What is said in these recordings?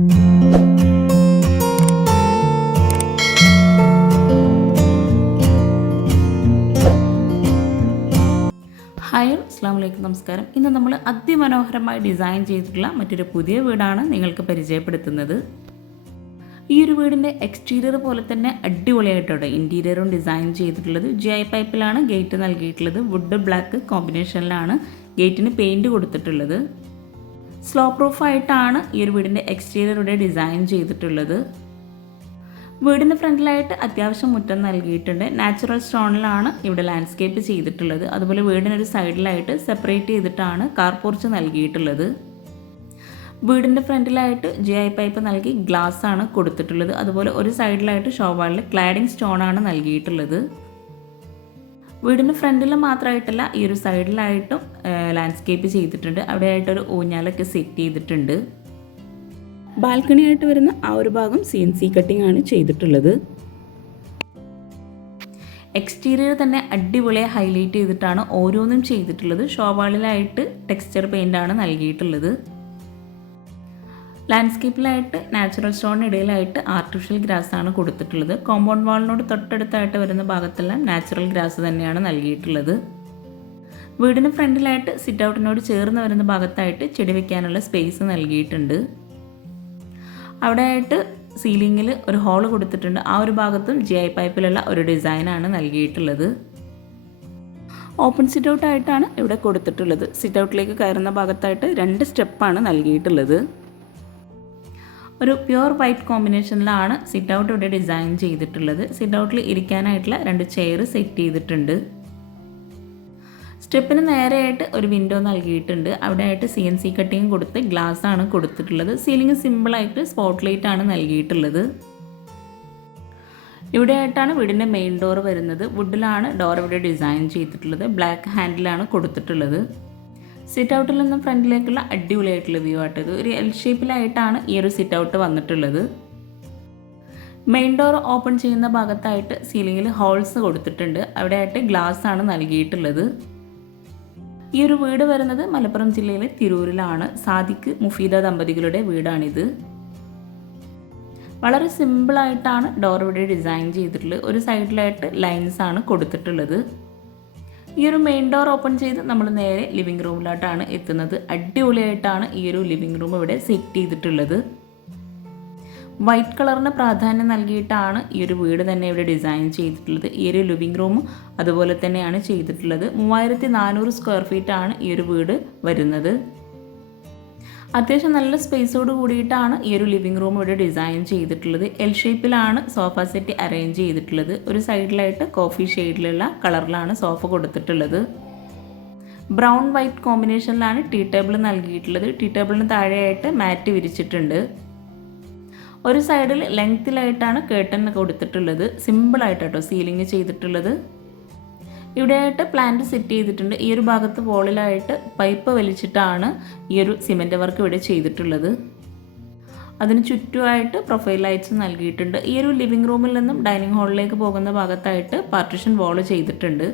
Hi അസ്ലാമലൈക്കും നമസ്കാരം. ഇന്ന് നമ്മൾ അതിമനോഹരമായി ഡിസൈൻ ചെയ്തിട്ടുള്ള മറ്റൊരു പുതിയ വീടാണ് നിങ്ങൾക്ക് പരിചയപ്പെടുത്തുന്നത്. ഈ ഒരു വീടിന്റെ എക്സ്റ്റീരിയർ പോലെ തന്നെ അടിപൊളിയായിട്ടുണ്ട്. ഇന്റീരിയറും ഡിസൈൻ ചെയ്തിട്ടുള്ളത് ജി ഐ പൈപ്പിലാണ് ഗേറ്റ് നൽകിയിട്ടുള്ളത്. വുഡ് ബ്ലാക്ക് കോമ്പിനേഷനിലാണ് ഗേറ്റിന് പെയിന്റ് കൊടുത്തിട്ടുള്ളത്. സ്ലോ പ്രൂഫായിട്ടാണ് ഈ ഒരു വീടിന്റെ എക്സ്റ്റീരിയർ ഇവിടെ ഡിസൈൻ ചെയ്തിട്ടുള്ളത്. വീടിന് ഫ്രണ്ടിലായിട്ട് അത്യാവശ്യം മുറ്റം നൽകിയിട്ടുണ്ട്. നാച്ചുറൽ സ്റ്റോണിലാണ് ഇവിടെ ലാൻഡ്സ്കേപ്പ് ചെയ്തിട്ടുള്ളത്. അതുപോലെ വീടിനൊരു സൈഡിലായിട്ട് സെപ്പറേറ്റ് ചെയ്തിട്ടാണ് കാർ പോർച്ച് നൽകിയിട്ടുള്ളത്. വീടിന്റെ ഫ്രണ്ടിലായിട്ട് ജി ഐ പൈപ്പ് നൽകി ഗ്ലാസ് ആണ് കൊടുത്തിട്ടുള്ളത്. അതുപോലെ ഒരു സൈഡിലായിട്ട് ഷോവാളിൽ ക്ലാഡിംഗ് സ്റ്റോൺ ആണ് നൽകിയിട്ടുള്ളത്. വീടിന്റെ ഫ്രണ്ടിൽ മാത്രമായിട്ടല്ല ഈ ഒരു സൈഡിലായിട്ടും ലാൻഡ്സ്കേപ്പ് ചെയ്തിട്ടുണ്ട്. അവിടെയായിട്ടൊരു ഊഞ്ഞാലൊക്കെ സെറ്റ് ചെയ്തിട്ടുണ്ട്. ബാൽക്കണി ആയിട്ട് വരുന്ന ആ ഒരു ഭാഗം സി എൻ സി കട്ടിംഗ് ആണ് ചെയ്തിട്ടുള്ളത്. എക്സ്റ്റീരിയർ തന്നെ അടിപൊളിയെ ഹൈലൈറ്റ് ചെയ്തിട്ടാണ് ഓരോന്നും ചെയ്തിട്ടുള്ളത്. ഷോവാളിലായിട്ട് ടെക്സ്ചർ പെയിന്റ് ആണ് നൽകിയിട്ടുള്ളത്. ലാൻഡ്സ്കേപ്പിലായിട്ട് നാച്ചുറൽ സ്റ്റോണിന് ഇടയിലായിട്ട് ആർട്ടിഫിഷ്യൽ ഗ്രാസ് ആണ് കൊടുത്തിട്ടുള്ളത്. കോമ്പൗണ്ട് വാളിനോട് തൊട്ടടുത്തായിട്ട് വരുന്ന ഭാഗത്തെല്ലാം നാച്ചുറൽ ഗ്രാസ് തന്നെയാണ് നൽകിയിട്ടുള്ളത്. വീടിന് ഫ്രണ്ടിലായിട്ട് സിറ്റ് ഔട്ടിനോട് ചേർന്ന് വരുന്ന ഭാഗത്തായിട്ട് ചെടി വെക്കാനുള്ള സ്പേസ് നൽകിയിട്ടുണ്ട്. അവിടെയായിട്ട് സീലിങ്ങിൽ ഒരു ഹോൾ കൊടുത്തിട്ടുണ്ട്. ആ ഒരു ഭാഗത്തും ജി ഐ പൈപ്പിലുള്ള ഒരു ഡിസൈനാണ് നൽകിയിട്ടുള്ളത്. ഓപ്പൺ സിറ്റ് ഔട്ട് ആയിട്ടാണ് ഇവിടെ കൊടുത്തിട്ടുള്ളത്. സിറ്റ് ഔട്ടിലേക്ക് കയറുന്ന ഭാഗത്തായിട്ട് രണ്ട് സ്റ്റെപ്പാണ് നൽകിയിട്ടുള്ളത്. ഒരു പ്യുർ വൈറ്റ് കോമ്പിനേഷനിലാണ് സിറ്റ് ഔട്ട് ഇവിടെ ഡിസൈൻ ചെയ്തിട്ടുള്ളത്. സിറ്റ് ഔട്ടിൽ ഇരിക്കാനായിട്ടുള്ള രണ്ട് ചെയർ സെറ്റ് ചെയ്തിട്ടുണ്ട്. സ്റ്റെപ്പിന് നേരെയായിട്ട് ഒരു വിൻഡോ നൽകിയിട്ടുണ്ട്. അവിടെ ആയിട്ട് സി എൻ സി കട്ടിങ് കൊടുത്ത് ഗ്ലാസ് ആണ് കൊടുത്തിട്ടുള്ളത്. സീലിംഗ് സിമ്പിളായിട്ട് സ്പോട്ട് ലൈറ്റ് ആണ് നൽകിയിട്ടുള്ളത്. ഇവിടെ ആയിട്ടാണ് വീടിന്റെ മെയിൻ ഡോർ വരുന്നത്. വുഡിലാണ് ഡോർ ഇവിടെ ഡിസൈൻ ചെയ്തിട്ടുള്ളത്. ബ്ലാക്ക് ഹാൻഡിലാണ് കൊടുത്തിട്ടുള്ളത്. സിറ്റ് ഔട്ടിൽ നിന്നും ഫ്രണ്ടിലേക്കുള്ള അടിപൊളിയായിട്ടുള്ള വ്യൂ ഇത്. ഒരു എൽ ഷേപ്പിലായിട്ടാണ് ഈ ഒരു സിറ്റ് ഔട്ട് വന്നിട്ടുള്ളത്. മെയിൻ ഡോർ ഓപ്പൺ ചെയ്യുന്ന ഭാഗത്തായിട്ട് സീലിങ്ങിൽ ഹോൾസ് കൊടുത്തിട്ടുണ്ട്. അവിടെയായിട്ട് ഗ്ലാസ് ആണ് നൽകിയിട്ടുള്ളത്. ഈ ഒരു വീട് വരുന്നത് മലപ്പുറം ജില്ലയിലെ തിരൂരിലാണ്. സാദിഖ് മുഫീദ ദമ്പതികളുടെ വീടാണിത്. വളരെ സിമ്പിളായിട്ടാണ് ഡോർ ഇവിടെ ഡിസൈൻ ചെയ്തിട്ടുള്ളത്. ഒരു സൈഡിലായിട്ട് ലൈൻസ് ആണ് കൊടുത്തിട്ടുള്ളത്. ഈ ഒരു മെയിൻ ഡോർ ഓപ്പൺ ചെയ്ത് നമ്മൾ നേരെ ലിവിങ് റൂമിലോട്ടാണ് എത്തുന്നത്. അടിപൊളിയായിട്ടാണ് ഈ ഒരു ലിവിങ് റൂം ഇവിടെ സെറ്റ് ചെയ്തിട്ടുള്ളത്. വൈറ്റ് കളറിന് പ്രാധാന്യം നൽകിയിട്ടാണ് ഈ ഒരു വീട് തന്നെ ഇവിടെ ഡിസൈൻ ചെയ്തിട്ടുള്ളത്. ഈ ഒരു ലിവിങ് റൂമും അതുപോലെ തന്നെയാണ് ചെയ്തിട്ടുള്ളത്. മൂവായിരത്തി നാനൂറ് സ്ക്വയർ ഫീറ്റ് ആണ് ഈ ഒരു വീട് വരുന്നത്. അത്യാവശ്യം നല്ല സ്പേസോട് കൂടിയിട്ടാണ് ഈ ഒരു ലിവിങ് റൂം ഇവിടെ ഡിസൈൻ ചെയ്തിട്ടുള്ളത്. എൽ ഷേപ്പിലാണ് സോഫ സെറ്റ് അറേഞ്ച് ചെയ്തിട്ടുള്ളത്. ഒരു സൈഡിലായിട്ട് കോഫി ഷെയ്ഡിലുള്ള കളറിലാണ് സോഫ കൊടുത്തിട്ടുള്ളത്. ബ്രൗൺ വൈറ്റ് കോമ്പിനേഷനിലാണ് ടീ ടേബിൾ നൽകിയിട്ടുള്ളത്. ടീ ടേബിളിന് താഴെയായിട്ട് മാറ്റ് വിരിച്ചിട്ടുണ്ട്. ഒരു സൈഡിൽ ലെങ്ത്തിലായിട്ടാണ് കേട്ടൺ കൊടുത്തിട്ടുള്ളത്. സിമ്പിളായിട്ട് കേട്ടോ സീലിംഗ് ചെയ്തിട്ടുള്ളത്. ഇവിടെയായിട്ട് പ്ലാന്റ് സെറ്റ് ചെയ്തിട്ടുണ്ട്. ഈ ഒരു ഭാഗത്ത് വോളിലായിട്ട് പൈപ്പ് വലിച്ചിട്ടാണ് ഈ ഒരു സിമെന്റ് വർക്ക് ഇവിടെ ചെയ്തിട്ടുള്ളത്. അതിന് ചുറ്റുമായിട്ട് പ്രൊഫൈൽ ലൈറ്റ്സ് നൽകിയിട്ടുണ്ട്. ഈ ഒരു ലിവിംഗ് റൂമിൽ നിന്നും ഡൈനിങ് ഹാളിലേക്ക് പോകുന്ന ഭാഗത്തായിട്ട് പാർട്ടിഷൻ വോൾ ചെയ്തിട്ടുണ്ട്.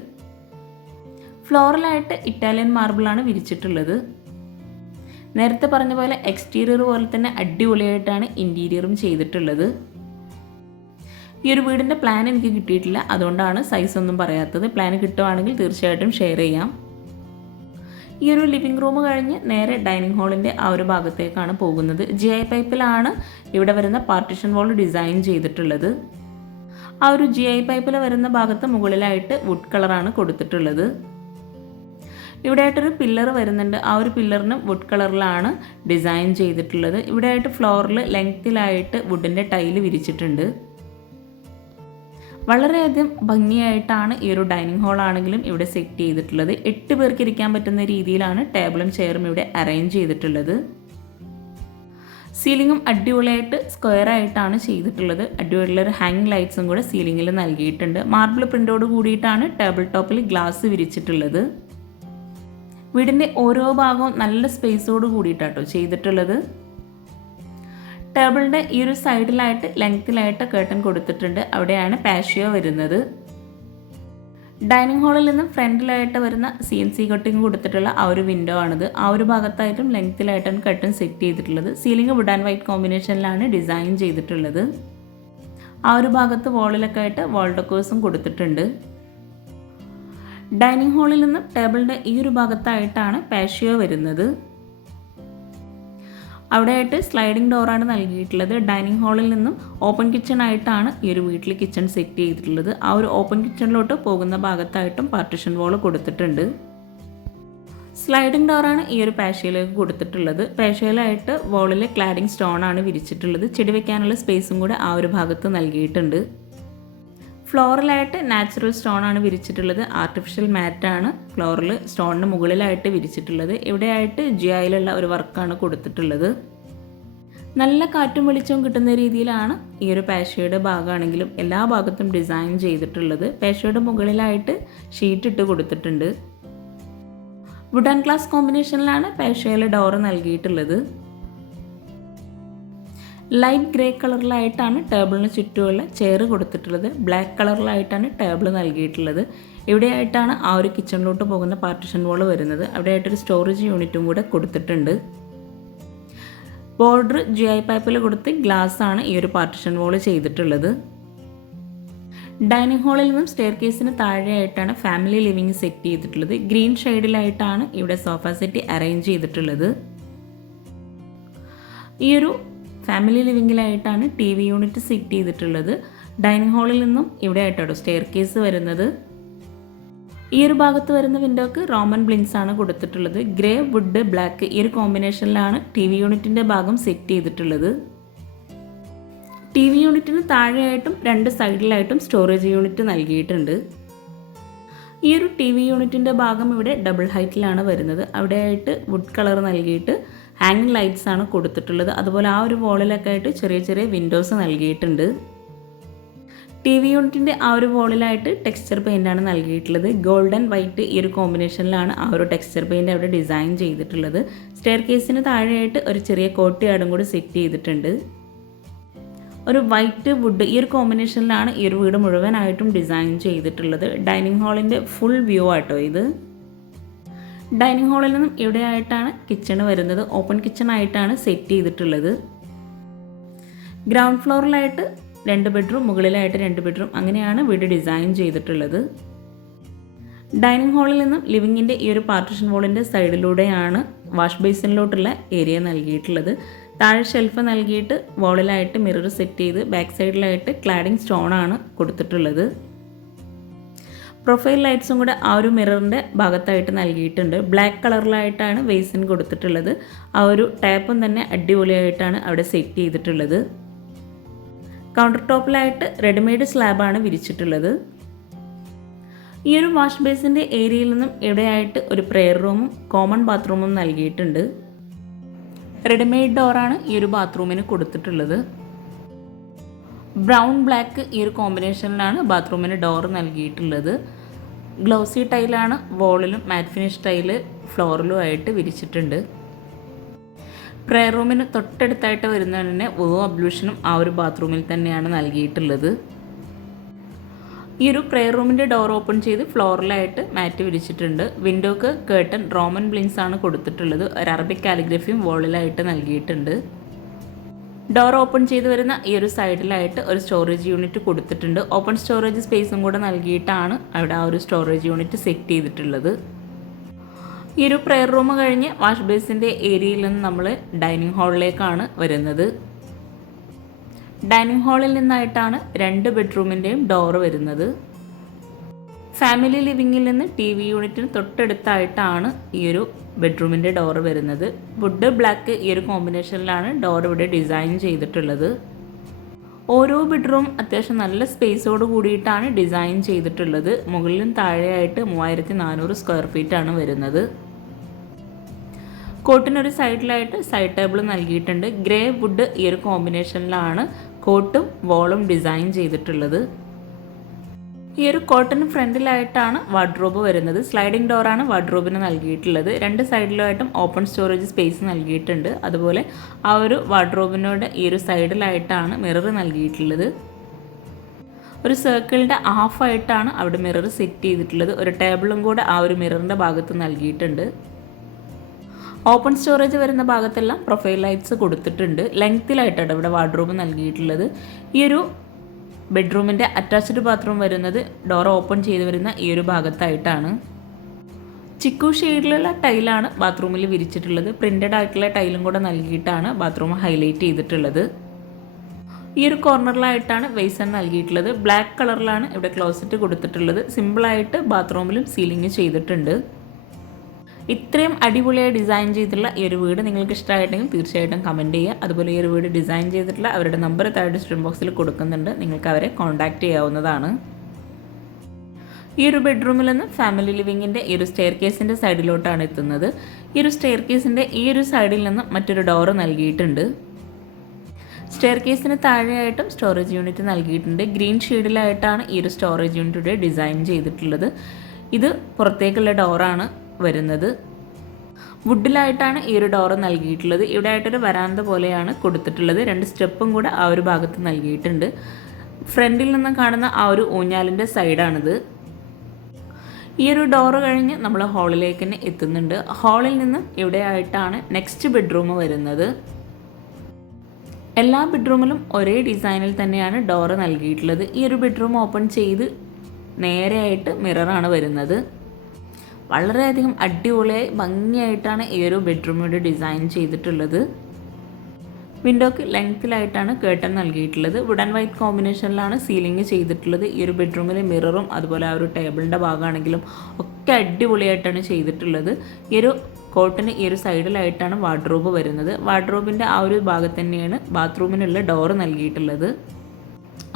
ഫ്ലോറലായിട്ട് ഇറ്റാലിയൻ മാർബിളാണ് വിരിച്ചിട്ടുള്ളത്. നേരത്തെ പറഞ്ഞ പോലെ എക്സ്റ്റീരിയർ പോലെ തന്നെ അടിപൊളിയായിട്ടാണ് ഇന്റീരിയറും ചെയ്തിട്ടുള്ളത്. ഈ ഒരു വീടിന്റെ പ്ലാൻ എനിക്ക് കിട്ടിയിട്ടില്ല. അതുകൊണ്ടാണ് സൈസ് ഒന്നും പറയാത്തത്. പ്ലാൻ കിട്ടുവാണെങ്കിൽ തീർച്ചയായിട്ടും ഷെയർ ചെയ്യാം. ഈ ഒരു ലിവിങ് റൂം കഴിഞ്ഞ് നേരെ ഡൈനിങ് ഹാളിന്റെ ആ ഒരു ഭാഗത്തേക്കാണ് പോകുന്നത്. ജി ഐ പൈപ്പിലാണ് ഇവിടെ വരുന്ന പാർട്ടിഷൻ വാൾ ഡിസൈൻ ചെയ്തിട്ടുള്ളത്. ആ ഒരു ജി ഐ പൈപ്പിൽ വരുന്ന ഭാഗത്ത് മുകളിലായിട്ട് വുഡ് കളറാണ് കൊടുത്തിട്ടുള്ളത്. ഇവിടെ ആയിട്ടൊരു പില്ലർ വരുന്നുണ്ട്. ആ ഒരു പില്ലറിന് വുഡ് കളറിലാണ് ഡിസൈൻ ചെയ്തിട്ടുള്ളത്. ഇവിടെ ആയിട്ട് ഫ്ലോറിൽ ലെങ്ത്തിലായിട്ട് വുഡിന്റെ ടൈൽ വിരിച്ചിട്ടുണ്ട്. വളരെയധികം ഭംഗിയായിട്ടാണ് ഈ ഒരു ഡൈനിങ് ഹാൾ ആണെങ്കിലും ഇവിടെ സെറ്റ് ചെയ്തിട്ടുള്ളത്. എട്ട് പേർക്ക് ഇരിക്കാൻ പറ്റുന്ന രീതിയിലാണ് ടേബിളും ചെയറും ഇവിടെ അറേഞ്ച് ചെയ്തിട്ടുള്ളത്. സീലിങ്ങും അടിപൊളിയായിട്ട് സ്ക്വയർ ആയിട്ടാണ് ചെയ്തിട്ടുള്ളത്. അടിപൊളിയൊരു ഹാങ് ലൈറ്റ്സും കൂടെ സീലിങ്ങിൽ നൽകിയിട്ടുണ്ട്. മാർബിൾ പ്രിന്റോട് കൂടിയിട്ടാണ് ടേബിൾ ടോപ്പിൽ ഗ്ലാസ് വിരിച്ചിട്ടുള്ളത്. വീടിന്റെ ഓരോ ഭാഗവും നല്ല സ്പേസോട് കൂടിയിട്ടാട്ടോ ചെയ്തിട്ടുള്ളത്. ടേബിളിന്റെ ഈ ഒരു സൈഡിലായിട്ട് ലെങ്ത്തിലായിട്ട് കേട്ടൺ കൊടുത്തിട്ടുണ്ട്. അവിടെയാണ് പാഷ്യോ വരുന്നത്. ഡൈനിങ് ഹാളിൽ നിന്ന് ഫ്രണ്ടിലായിട്ട് വരുന്ന സി എൻ സി കട്ടിങ് കൊടുത്തിട്ടുള്ള ആ ഒരു വിൻഡോ ആണിത്. ആ ഒരു ഭാഗത്തായിട്ടും ലെങ്ത്തിലായിട്ടും കട്ടൺ സെറ്റ് ചെയ്തിട്ടുള്ളത്. സീലിംഗ് വുഡ് ആൻഡ് വൈറ്റ് കോമ്പിനേഷനിലാണ് ഡിസൈൻ ചെയ്തിട്ടുള്ളത്. ആ ഒരു ഭാഗത്ത് വാളിലൊക്കെ ആയിട്ട് വാൾ ഡെക്കേഴ്സും കൊടുത്തിട്ടുണ്ട്. ഡൈനിങ് ഹാളിൽ നിന്നും ടേബിളിന്റെ ഈ ഒരു ഭാഗത്തായിട്ടാണ് പാഷ്യോ വരുന്നത്. അവിടെയായിട്ട് സ്ലൈഡിംഗ് ഡോറാണ് നൽകിയിട്ടുള്ളത്. ഡൈനിങ് ഹാളിൽ നിന്നും ഓപ്പൺ കിച്ചൺ ആയിട്ടാണ് ഈ ഒരു വീട്ടിൽ കിച്ചൺ സെറ്റ് ചെയ്തിട്ടുള്ളത്. ആ ഒരു ഓപ്പൺ കിച്ചണിലോട്ട് പോകുന്ന ഭാഗത്തായിട്ടും പാർട്ടിഷൻ വാൾ കൊടുത്തിട്ടുണ്ട്. സ്ലൈഡിംഗ് ഡോറാണ് ഈ ഒരു പേശയിലേക്ക് കൊടുത്തിട്ടുള്ളത്. പേശയിലായിട്ട് വോളിൽ ക്ലാഡിംഗ് സ്റ്റോൺ ആണ് വിരിച്ചിട്ടുള്ളത്. ചെടി വെക്കാനുള്ള സ്പേസും കൂടെ ആ ഒരു ഭാഗത്ത് നൽകിയിട്ടുണ്ട്. ഫ്ലോറിലായിട്ട് നാച്ചുറൽ സ്റ്റോൺ ആണ് വിരിച്ചിട്ടുള്ളത്. ആർട്ടിഫിഷ്യൽ മാറ്റാണ് ഫ്ലോറൽ സ്റ്റോണിന് മുകളിലായിട്ട് വിരിച്ചിട്ടുള്ളത്. ഇവിടെയായിട്ട് ജിയായിലുള്ള ഒരു വർക്കാണ് കൊടുത്തിട്ടുള്ളത്. നല്ല കാറ്റും വെളിച്ചവും കിട്ടുന്ന രീതിയിലാണ് ഈ ഒരു പേശയുടെ ഭാഗമാണെങ്കിലും എല്ലാ ഭാഗത്തും ഡിസൈൻ ചെയ്തിട്ടുള്ളത്. പേശയുടെ മുകളിലായിട്ട് ഷീറ്റ് ഇട്ട് കൊടുത്തിട്ടുണ്ട്. വുഡ് ആൻഡ് ഗ്ലാസ് കോമ്പിനേഷനിലാണ് പാഷ്യയിലെ ഡോറ് നൽകിയിട്ടുള്ളത്. ലൈറ്റ് ഗ്രേ കളറിലായിട്ടാണ് ടേബിളിന് ചുറ്റുമുള്ള ചെയർ കൊടുത്തിട്ടുള്ളത്. ബ്ലാക്ക് കളറിലായിട്ടാണ് ടേബിൾ നൽകിയിട്ടുള്ളത്. ഇവിടെയായിട്ടാണ് ആ ഒരു കിച്ചണിലോട്ട് പോകുന്ന പാർട്ടിഷൻ വാൾ വരുന്നത്. അവിടെയായിട്ടൊരു സ്റ്റോറേജ് യൂണിറ്റും കൂടെ കൊടുത്തിട്ടുണ്ട്. ബോർഡർ ജി ഐ പൈപ്പിൽ കൊടുത്ത് ഗ്ലാസ് ആണ് ഈ ഒരു പാർട്ടിഷൻ വാൾ ചെയ്തിട്ടുള്ളത്. ഡൈനിങ് ഹാളിൽ നിന്നും സ്റ്റെയർ കേസിന് താഴെയായിട്ടാണ് ഫാമിലി ലിവിങ് സെറ്റ് ചെയ്തിട്ടുള്ളത്. ഗ്രീൻ ഷെയ്ഡിലായിട്ടാണ് ഇവിടെ സോഫ സെറ്റ് അറേഞ്ച് ചെയ്തിട്ടുള്ളത്. ഈ ഒരു ഫാമിലി ലിവിങ്ങിലായിട്ടാണ് ടി വി യൂണിറ്റ് സെറ്റ് ചെയ്തിട്ടുള്ളത്. ഡൈനിങ് ഹാളിൽ നിന്നും ഇവിടെ ആയിട്ടോ സ്റ്റെയർ കേസ് വരുന്നത്. ഈ ഒരു ഭാഗത്ത് വരുന്ന വിൻഡോക്ക് റോമൻ ബ്ലിൻസ് ആണ് കൊടുത്തിട്ടുള്ളത്. ഗ്രേ വുഡ് ബ്ലാക്ക് ഈ ഒരു കോമ്പിനേഷനിലാണ് ടി വി യൂണിറ്റിന്റെ ഭാഗം സെറ്റ് ചെയ്തിട്ടുള്ളത്. ടി വി യൂണിറ്റിന് താഴെയായിട്ടും രണ്ട് സൈഡിലായിട്ടും സ്റ്റോറേജ് യൂണിറ്റ് നൽകിയിട്ടുണ്ട്. ഈ ഒരു ടി വി യൂണിറ്റിന്റെ ഭാഗം ഇവിടെ ഡബിൾ ഹൈറ്റിലാണ് വരുന്നത്. അവിടെയായിട്ട് വുഡ് കളർ നൽകിയിട്ട് ഹാങ്ങിങ് ലൈറ്റ്സ് ആണ് കൊടുത്തിട്ടുള്ളത്. അതുപോലെ ആ ഒരു വോളിലൊക്കെ ആയിട്ട് ചെറിയ ചെറിയ വിൻഡോസ് നൽകിയിട്ടുണ്ട്. ടി വി യൂണിറ്റിന്റെ ആ ഒരു വോളിലായിട്ട് ടെക്സ്ചർ പെയിന്റ് ആണ് നൽകിയിട്ടുള്ളത്. ഗോൾഡൻ വൈറ്റ് ഈ ഒരു കോമ്പിനേഷനിലാണ് ആ ഒരു ടെക്സ്ചർ പെയിന്റ് അവിടെ ഡിസൈൻ ചെയ്തിട്ടുള്ളത്. സ്റ്റെയർ കേസിന് താഴെയായിട്ട് ഒരു ചെറിയ കോട്ടിയാടും കൂടി സെറ്റ് ചെയ്തിട്ടുണ്ട്. ഒരു വൈറ്റ് വുഡ് ഈ ഒരു കോമ്പിനേഷനിലാണ് ഈ ഒരു വീട് മുഴുവനായിട്ടും ഡിസൈൻ ചെയ്തിട്ടുള്ളത്. ഡൈനിങ് ഹാളിന്റെ ഫുൾ വ്യൂ ആട്ടോ ഇത്. ഡൈനിങ് ഹാളിൽ നിന്നും ഇവിടെയായിട്ടാണ് കിച്ചൺ വരുന്നത്. ഓപ്പൺ കിച്ചൺ ആയിട്ടാണ് സെറ്റ് ചെയ്തിട്ടുള്ളത്. ഗ്രൗണ്ട് ഫ്ലോറിലായിട്ട് രണ്ട് ബെഡ്റൂം മുകളിലായിട്ട് രണ്ട് ബെഡ്റൂം അങ്ങനെയാണ് വീട് ഡിസൈൻ ചെയ്തിട്ടുള്ളത്. ഡൈനിങ് ഹാളിൽ നിന്നും ലിവിങ്ങിന്റെ ഈ ഒരു പാർട്ടിഷൻ വോളിന്റെ സൈഡിലൂടെയാണ് വാഷ് ബേസിനിലോട്ടുള്ള ഏരിയ നൽകിയിട്ടുള്ളത്. താഴെ ഷെൽഫ് നൽകിയിട്ട് വോളിലായിട്ട് മിറർ സെറ്റ് ചെയ്ത് ബാക്ക് സൈഡിലായിട്ട് ക്ലാഡിംഗ് സ്റ്റോണാണ് കൊടുത്തിട്ടുള്ളത്. പ്രൊഫൈൽ ലൈറ്റ്സും കൂടെ ആ ഒരു മിററിന്റെ ഭാഗത്തായിട്ട് നൽകിയിട്ടുണ്ട്. ബ്ലാക്ക് കളറിലായിട്ടാണ് വേസിൻ കൊടുത്തിട്ടുള്ളത്. ആ ഒരു ടാപ്പും തന്നെ അടിപൊളിയായിട്ടാണ് അവിടെ സെറ്റ് ചെയ്തിട്ടുള്ളത്. കൗണ്ടർ ടോപ്പിലായിട്ട് റെഡിമെയ്ഡ് സ്ലാബാണ് വിരിച്ചിട്ടുള്ളത്. ഈ ഒരു വാഷ് ബേസിന്റെ ഏരിയയിൽ നിന്നും ഇവിടെയായിട്ട് ഒരു പ്രെയർ റൂമും കോമൺ ബാത്റൂമും നൽകിയിട്ടുണ്ട്. റെഡിമെയ്ഡ് ഡോറാണ് ഈ ഒരു ബാത്റൂമിന് കൊടുത്തിട്ടുള്ളത്. ബ്രൗൺ ബ്ലാക്ക് ഈ ഒരു കോമ്പിനേഷനിലാണ് ബാത്റൂമിന് ഡോർ നൽകിയിട്ടുള്ളത്. ഗ്ലൗസി ടൈലാണ് വോളിലും മാറ്റ് ഫിനിഷ് ടൈൽ ഫ്ലോറിലും ആയിട്ട് വിരിച്ചിട്ടുണ്ട്. പ്രെയർ റൂമിന് തൊട്ടടുത്തായിട്ട് വരുന്നതിന് ഓ അബ്ലൂഷനും ആ ഒരു ബാത്റൂമിൽ തന്നെയാണ് നൽകിയിട്ടുള്ളത്. ഈ ഒരു പ്രെയർ റൂമിന്റെ ഡോർ ഓപ്പൺ ചെയ്ത് ഫ്ലോറിലായിട്ട് മാറ്റ് വിരിച്ചിട്ടുണ്ട്. വിൻഡോക്ക് കേട്ടൺ റോമൻ ബ്ലിൻസ് ആണ് കൊടുത്തിട്ടുള്ളത്. ഒരു അറബിക് കാലിഗ്രഫിയും വോളിലായിട്ട് നൽകിയിട്ടുണ്ട്. ഡോർ ഓപ്പൺ ചെയ്ത് വരുന്ന ഈ ഒരു സൈഡിലായിട്ട് ഒരു സ്റ്റോറേജ് യൂണിറ്റ് കൊടുത്തിട്ടുണ്ട്. ഓപ്പൺ സ്റ്റോറേജ് സ്പേസും കൂടെ നൽകിയിട്ടാണ് അവിടെ ആ ഒരു സ്റ്റോറേജ് യൂണിറ്റ് സെറ്റ് ചെയ്തിട്ടുള്ളത്. ഈ ഒരു പ്രെയർ റൂം കഴിഞ്ഞ് വാഷ് ബേസിന്റെ ഏരിയയിൽ നിന്ന് നമ്മൾ ഡൈനിങ് ഹാളിലേക്കാണ് വരുന്നത്. ഡൈനിങ് ഹാളിൽ നിന്നായിട്ടാണ് രണ്ട് ബെഡ്റൂമിന്റെയും ഡോറ് വരുന്നത്. ഫാമിലി ലിവിങ്ങിൽ നിന്ന് ടി വി യൂണിറ്റിന് തൊട്ടടുത്തായിട്ടാണ് ഈ ഒരു ബെഡ്റൂമിന്റെ ഡോർ വരുന്നത്. വുഡ് ബ്ലാക്ക് ഈ ഒരു കോമ്പിനേഷനിലാണ് ഡോർ ഇവിടെ ഡിസൈൻ ചെയ്തിട്ടുള്ളത്. ഓരോ ബെഡ്റൂം അത്യാവശ്യം നല്ല സ്പേസോട് കൂടിയിട്ടാണ് ഡിസൈൻ ചെയ്തിട്ടുള്ളത്. മുകളിലും താഴെയായിട്ട് മൂവായിരത്തി നാനൂറ് സ്ക്വയർ ഫീറ്റ് ആണ് വരുന്നത്. കോട്ടിനൊരു സൈഡിലായിട്ട് സൈഡ് ടേബിൾ നൽകിയിട്ടുണ്ട്. ഗ്രേ വുഡ് ഈ ഒരു കോമ്പിനേഷനിലാണ് കോട്ടും വോളും ഡിസൈൻ ചെയ്തിട്ടുള്ളത്. ഈ ഒരു കോട്ടൺ ഫ്രണ്ടിലായിട്ടാണ് വാർഡ്രോബ് വരുന്നത്. സ്ലൈഡിംഗ് ഡോറാണ് വാർഡ്രോബിന് നൽകിയിട്ടുള്ളത്. രണ്ട് സൈഡിലായിട്ടും ഓപ്പൺ സ്റ്റോറേജ് സ്പേസ് നൽകിയിട്ടുണ്ട്. അതുപോലെ ആ ഒരു വാർഡ്രോബിനോട് ഈ ഒരു സൈഡിലായിട്ടാണ് മിറർ നൽകിയിട്ടുള്ളത്. ഒരു സർക്കിളിന്റെ ഹാഫായിട്ടാണ് അവിടെ മിറർ സെറ്റ് ചെയ്തിട്ടുള്ളത്. ഒരു ടേബിളും കൂടെ ആ ഒരു മിററിന്റെ ഭാഗത്ത് നൽകിയിട്ടുണ്ട്. ഓപ്പൺ സ്റ്റോറേജ് വരുന്ന ഭാഗത്തെല്ലാം പ്രൊഫൈൽ ലൈറ്റ്സ് കൊടുത്തിട്ടുണ്ട്. ലെങ്ത്തിലായിട്ടാണ് ഇവിടെ വാർഡ്രോബ് നൽകിയിട്ടുള്ളത്. ഈ ഒരു ബെഡ്റൂമിന്റെ അറ്റാച്ച്ഡ് ബാത്റൂം വരുന്നത് ഡോർ ഓപ്പൺ ചെയ്ത് വരുന്ന ഈ ഒരു ഭാഗത്തായിട്ടാണ്. ചിക്കു ഷെയ്ഡിലുള്ള ടൈലാണ് ബാത്റൂമിൽ വിരിച്ചിട്ടുള്ളത്. പ്രിന്റഡ് ആയിട്ടുള്ള ടൈലും കൂടെ നൽകിയിട്ടാണ് ബാത്റൂം ഹൈലൈറ്റ് ചെയ്തിട്ടുള്ളത്. ഈ ഒരു കോർണറിലായിട്ടാണ് വെയ്സൺ നൽകിയിട്ടുള്ളത്. ബ്ലാക്ക് കളറിലാണ് ഇവിടെ ക്ലോസറ്റ് കൊടുത്തിട്ടുള്ളത്. സിമ്പിളായിട്ട് ബാത്റൂമിലും സീലിംഗ് ചെയ്തിട്ടുണ്ട്. ഇത്രയും അടിപൊളിയായി ഡിസൈൻ ചെയ്തിട്ടുള്ള ഈ ഒരു വീട് നിങ്ങൾക്ക് ഇഷ്ടമായിട്ടെങ്കിൽ തീർച്ചയായിട്ടും കമന്റ് ചെയ്യുക. അതുപോലെ ഈ ഒരു വീട് ഡിസൈൻ ചെയ്തിട്ടുള്ള അവരുടെ നമ്പർ താഴെ ഡിസ്ക്രിപ്ഷൻ ബോക്സിൽ കൊടുക്കുന്നുണ്ട്. നിങ്ങൾക്ക് അവരെ കോൺടാക്റ്റ് ചെയ്യാവുന്നതാണ്. ഈ ഒരു ബെഡ്റൂമിൽ നിന്ന് ഫാമിലി ലിവിങ്ങിന്റെ ഈ ഒരു സ്റ്റെയർ കേസിന്റെ സൈഡിലോട്ടാണ് എത്തുന്നത്. ഈ ഒരു സ്റ്റെയർ കേസിന്റെ ഈ ഒരു സൈഡിൽ നിന്ന് മറ്റൊരു ഡോറ് നൽകിയിട്ടുണ്ട്. സ്റ്റെയർ കേസിന് താഴെയായിട്ടും സ്റ്റോറേജ് യൂണിറ്റ് നൽകിയിട്ടുണ്ട്. ഗ്രീൻ ഷെയ്ഡിലായിട്ടാണ് ഈ ഒരു സ്റ്റോറേജ് യൂണിറ്റ് ഡിസൈൻ ചെയ്തിട്ടുള്ളത്. ഇത് പുറത്തേക്കുള്ള ഡോറാണ് വരുന്നത്. വുഡിലായിട്ടാണ് ഈ ഒരു ഡോറ് നൽകിയിട്ടുള്ളത്. ഇവിടെ ആയിട്ടൊരു വരാന്ത പോലെയാണ് കൊടുത്തിട്ടുള്ളത്. രണ്ട് സ്റ്റെപ്പും കൂടെ ആ ഒരു ഭാഗത്ത് നൽകിയിട്ടുണ്ട്. ഫ്രണ്ടിൽ നിന്ന് കാണുന്ന ആ ഒരു ഊഞ്ഞാലിന്റെ സൈഡാണിത്. ഈ ഒരു ഡോറ് കഴിഞ്ഞ് നമ്മൾ ഹാളിലേക്ക് തന്നെ എത്തുന്നുണ്ട്. ഹാളിൽ നിന്നും ഇവിടെ ആയിട്ടാണ് നെക്സ്റ്റ് ബെഡ്റൂം വരുന്നത്. എല്ലാ ബെഡ്റൂമിലും ഒരേ ഡിസൈനിൽ തന്നെയാണ് ഡോറ് നൽകിയിട്ടുള്ളത്. ഈ ഒരു ബെഡ്റൂം ഓപ്പൺ ചെയ്ത് നേരെയായിട്ട് മിററാണ് വരുന്നത്. വളരെയധികം അടിപൊളിയായി ഭംഗിയായിട്ടാണ് ഈ ഒരു ബെഡ്റൂമിയുടെ ഡിസൈൻ ചെയ്തിട്ടുള്ളത്. വിൻഡോക്ക് ലെങ്ത്തിലായിട്ടാണ് കേട്ടൺ നൽകിയിട്ടുള്ളത്. വുഡൻ വൈറ്റ് കോമ്പിനേഷനിലാണ് സീലിംഗ് ചെയ്തിട്ടുള്ളത്. ഈ ഒരു ബെഡ്റൂമിലെ മിററും അതുപോലെ ആ ഒരു ടേബിളിന്റെ ഭാഗമാണെങ്കിലും ഒക്കെ അടിപൊളിയായിട്ടാണ് ചെയ്തിട്ടുള്ളത്. ഈ ഒരു കോട്ടിന് ഈ ഒരു സൈഡിലായിട്ടാണ് വാർഡ്രോബ് വരുന്നത്. വാർഡ്രോബിന്റെ ആ ഒരു ഭാഗത്ത് തന്നെയാണ് ബാത്റൂമിനുള്ള ഡോറ് നൽകിയിട്ടുള്ളത്.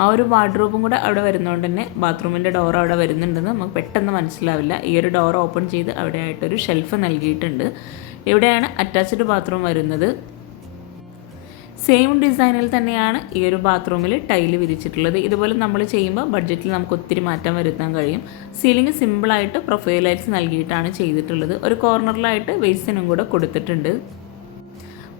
ആ ഒരു വാർഡ്രോബും കൂടെ അവിടെ വരുന്നതുകൊണ്ട് തന്നെ ബാത്റൂമിന്റെ ഡോർ അവിടെ വരുന്നുണ്ടെന്ന് നമുക്ക് പെട്ടെന്ന് മനസ്സിലാവില്ല. ഈ ഒരു ഡോർ ഓപ്പൺ ചെയ്ത് അവിടെ ആയിട്ടൊരു ഷെൽഫ് നൽകിയിട്ടുണ്ട്. ഇവിടെയാണ് അറ്റാച്ച്ഡ് ബാത്റൂം വരുന്നത്. സെയിം ഡിസൈനിൽ തന്നെയാണ് ഈ ഒരു ബാത്റൂമിൽ ടൈൽ വിരിച്ചിട്ടുള്ളത്. ഇതുപോലെ നമ്മൾ ചെയ്യുമ്പോൾ ബഡ്ജറ്റിൽ നമുക്ക് ഒത്തിരി മാറ്റം വരുത്താൻ കഴിയും. സീലിംഗ് സിമ്പിളായിട്ട് പ്രൊഫൈൽ ലൈറ്റ്സ് നൽകിയിട്ടാണ് ചെയ്തിട്ടുള്ളത്. ഒരു കോർണറിലായിട്ട് വെയ്സിനും കൂടെ കൊടുത്തിട്ടുണ്ട്.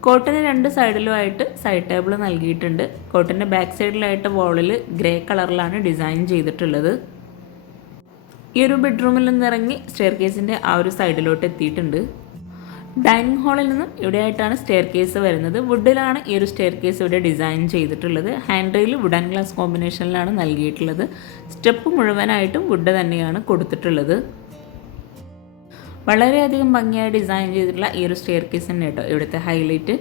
കോട്ടിന് രണ്ട് സൈഡിലുമായിട്ട് സൈഡ് ടേബിൾ നൽകിയിട്ടുണ്ട്. കോട്ടിന്റെ ബാക്ക് സൈഡിലായിട്ട് വോളിൽ ഗ്രേ കളറിലാണ് ഡിസൈൻ ചെയ്തിട്ടുള്ളത്. ഈ ഒരു ബെഡ്റൂമിൽ നിന്നിറങ്ങി സ്റ്റെയർ കേസിന്റെ ആ ഒരു സൈഡിലോട്ട് എത്തിയിട്ടുണ്ട്. ഡൈനിങ് ഹാളിൽ നിന്നും ഇവിടെയായിട്ടാണ് സ്റ്റെയർ കേസ് വരുന്നത്. വുഡിലാണ് ഈ ഒരു സ്റ്റെയർ കേസ് ഇവിടെ ഡിസൈൻ ചെയ്തിട്ടുള്ളത്. Hand rail wood and glass കോമ്പിനേഷനിലാണ് നൽകിയിട്ടുള്ളത്. സ്റ്റെപ്പ് മുഴുവനായിട്ടും വുഡ് തന്നെയാണ് കൊടുത്തിട്ടുള്ളത്. വളരെയധികം ഭംഗിയായി ഡിസൈൻ ചെയ്തിട്ടുള്ള ഈ ഒരു സ്റ്റെയർ കേസ് തന്നെ കേട്ടോ ഇവിടുത്തെ ഹൈലൈറ്റ്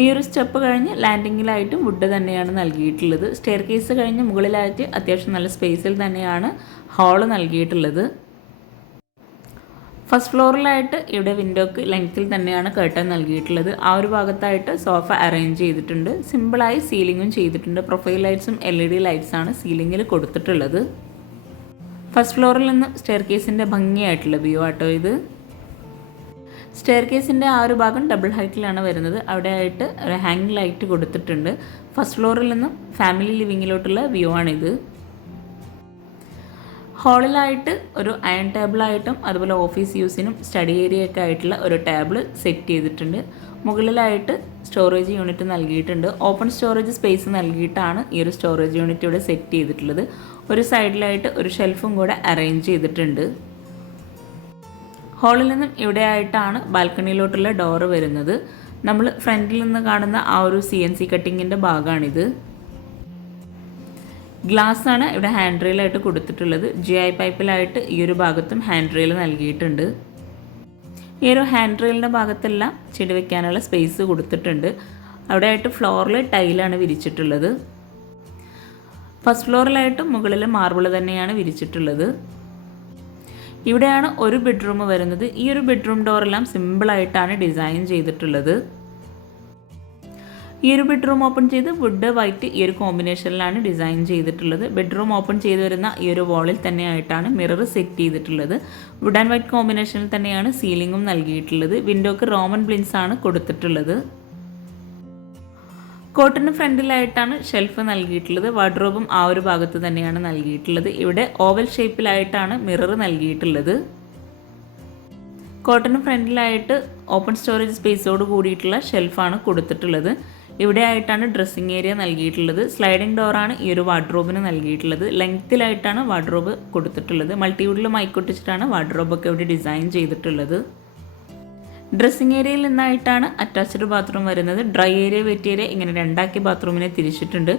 ഈ ഒരു സ്റ്റെപ്പ് കഴിഞ്ഞ് ലാൻഡിങ്ങിലായിട്ടും വുഡ് തന്നെയാണ് നൽകിയിട്ടുള്ളത്. സ്റ്റെയർ കേസ് കഴിഞ്ഞ് മുകളിലായിട്ട് അത്യാവശ്യം നല്ല സ്പേസിൽ തന്നെയാണ് ഹാൾ നൽകിയിട്ടുള്ളത്. ഫസ്റ്റ് ഫ്ലോറിലായിട്ട് ഇവിടെ വിൻഡോക്ക് ലെങ്ത്തിൽ തന്നെയാണ് കേട്ടൻ നൽകിയിട്ടുള്ളത്. ആ ഒരു ഭാഗത്തായിട്ട് സോഫ അറേഞ്ച് ചെയ്തിട്ടുണ്ട്. സിമ്പിളായി സീലിങ്ങും ചെയ്തിട്ടുണ്ട്. പ്രൊഫൈൽ ലൈറ്റ്സും എൽ ഇ ഡി ലൈറ്റ്സാണ് സീലിങ്ങിൽ കൊടുത്തിട്ടുള്ളത്. ഫസ്റ്റ് ഫ്ലോറിൽ നിന്ന് സ്റ്റെയർ കേസിന്റെ ഭംഗിയായിട്ടുള്ള വ്യൂ ആട്ടോ ഇത്. സ്റ്റെയർ കേസിന്റെ ആ ഒരു ഭാഗം ഡബിൾ ഹൈറ്റിലാണ് വരുന്നത്. അവിടെ ആയിട്ട് ഒരു ഹാങ് ലൈറ്റ് കൊടുത്തിട്ടുണ്ട്. ഫസ്റ്റ് ഫ്ലോറിൽ നിന്നും ഫാമിലി ലിവിങ്ങിലോട്ടുള്ള വ്യൂ ആണിത് ഹാളിലായിട്ട് ഒരു അയൺ ടേബിളായിട്ടും അതുപോലെ ഓഫീസ് യൂസിനും സ്റ്റഡി ഏരിയ ഒക്കെ ആയിട്ടുള്ള ഒരു ടേബിൾ സെറ്റ് ചെയ്തിട്ടുണ്ട്. മുകളിലായിട്ട് സ്റ്റോറേജ് യൂണിറ്റ് നൽകിയിട്ടുണ്ട്. ഓപ്പൺ സ്റ്റോറേജ് സ്പേസ് നൽകിയിട്ടാണ് ഈ ഒരു സ്റ്റോറേജ് യൂണിറ്റ് ഇവിടെ സെറ്റ് ചെയ്തിട്ടുള്ളത്. ഒരു സൈഡിലായിട്ട് ഒരു ഷെൽഫും കൂടെ അറേഞ്ച് ചെയ്തിട്ടുണ്ട്. ഹാളിൽ നിന്നും ഇവിടെ ആയിട്ടാണ് ബാൽക്കണിയിലോട്ടുള്ള ഡോറ് വരുന്നത്. നമ്മൾ ഫ്രണ്ടിൽ നിന്ന് കാണുന്ന ആ ഒരു സി എൻ സി കട്ടിങ്ങിന്റെ ഭാഗമാണിത്. ഗ്ലാസ് ആണ് ഇവിടെ ഹാൻഡ് റെയിലായിട്ട് കൊടുത്തിട്ടുള്ളത്. ജി ഐ പൈപ്പിലായിട്ട് ഈ ഒരു ഭാഗത്തും ഹാൻഡ് റെയിൽ നൽകിയിട്ടുണ്ട്. ഈ ഒരു ഹാൻഡ് റെയിലിന്റെ ഭാഗത്തെല്ലാം ചെടി വെക്കാനുള്ള സ്പേസ് കൊടുത്തിട്ടുണ്ട്. അവിടെ ആയിട്ട് ഫ്ലോറിൽ ടൈലാണ് വിരിച്ചിട്ടുള്ളത്. ഫസ്റ്റ് ഫ്ലോറിലായിട്ട് മുകളിൽ മാർബിൾ തന്നെയാണ് വിരിച്ചിട്ടുള്ളത്. ഇവിടെയാണ് ഒരു ബെഡ്റൂം വരുന്നത്. ഈ ഒരു ബെഡ്റൂം ഡോറെല്ലാം സിമ്പിളായിട്ടാണ് ഡിസൈൻ ചെയ്തിട്ടുള്ളത്. ഈ ഒരു ബെഡ്റൂം ഓപ്പൺ ചെയ്ത് വുഡ് വൈറ്റ് ഈ ഒരു കോമ്പിനേഷനിലാണ് ഡിസൈൻ ചെയ്തിട്ടുള്ളത്. ബെഡ്റൂം ഓപ്പൺ ചെയ്ത് വരുന്ന ഈ ഒരു വാളിൽ തന്നെയായിട്ടാണ് മിറർ സെറ്റ് ചെയ്തിട്ടുള്ളത്. വുഡ് ആൻഡ് വൈറ്റ് കോമ്പിനേഷനിൽ തന്നെയാണ് സീലിംഗും നൽകിയിട്ടുള്ളത്. വിൻഡോക്ക് റോമൻ ബ്ലിൻസ് ആണ് കൊടുത്തിട്ടുള്ളത്. കോട്ടിന് ഫ്രണ്ടിലായിട്ടാണ് ഷെൽഫ് നൽകിയിട്ടുള്ളത്. വാർഡ്രോബും ആ ഒരു ഭാഗത്ത് തന്നെയാണ് നൽകിയിട്ടുള്ളത്. ഇവിടെ ഓവൽ ഷേപ്പിലായിട്ടാണ് മിറർ നൽകിയിട്ടുള്ളത്. കോട്ടന് ഫ്രണ്ടിലായിട്ട് ഓപ്പൺ സ്റ്റോറേജ് സ്പേസോട് കൂടിയിട്ടുള്ള ഷെൽഫാണ് കൊടുത്തിട്ടുള്ളത്. ഇവിടെ ആയിട്ടാണ് ഡ്രസ്സിങ് ഏരിയ നൽകിയിട്ടുള്ളത്. സ്ലൈഡിംഗ് ഡോറാണ് ഈ ഒരു വാർഡ്രോബിന് നൽകിയിട്ടുള്ളത്. ലെങ്ത്തിലായിട്ടാണ് വാർഡ്രോബ് കൊടുത്തിട്ടുള്ളത്. മൾട്ടിവുഡിൽ മൈക്കൊട്ടിച്ചിട്ടാണ് വാർഡ്രോബൊക്കെ ഇവിടെ ഡിസൈൻ ചെയ്തിട്ടുള്ളത്. ഡ്രസ്സിങ് ഏരിയയിൽ നിന്നായിട്ടാണ് അറ്റാച്ച്ഡ് ബാത്റൂം വരുന്നത്. ഡ്രൈ ഏരിയ വെറ്റ് ഏരിയ ഇങ്ങനെ രണ്ടാക്കി ബാത്റൂമിനെ തിരിച്ചിട്ടുണ്ട്.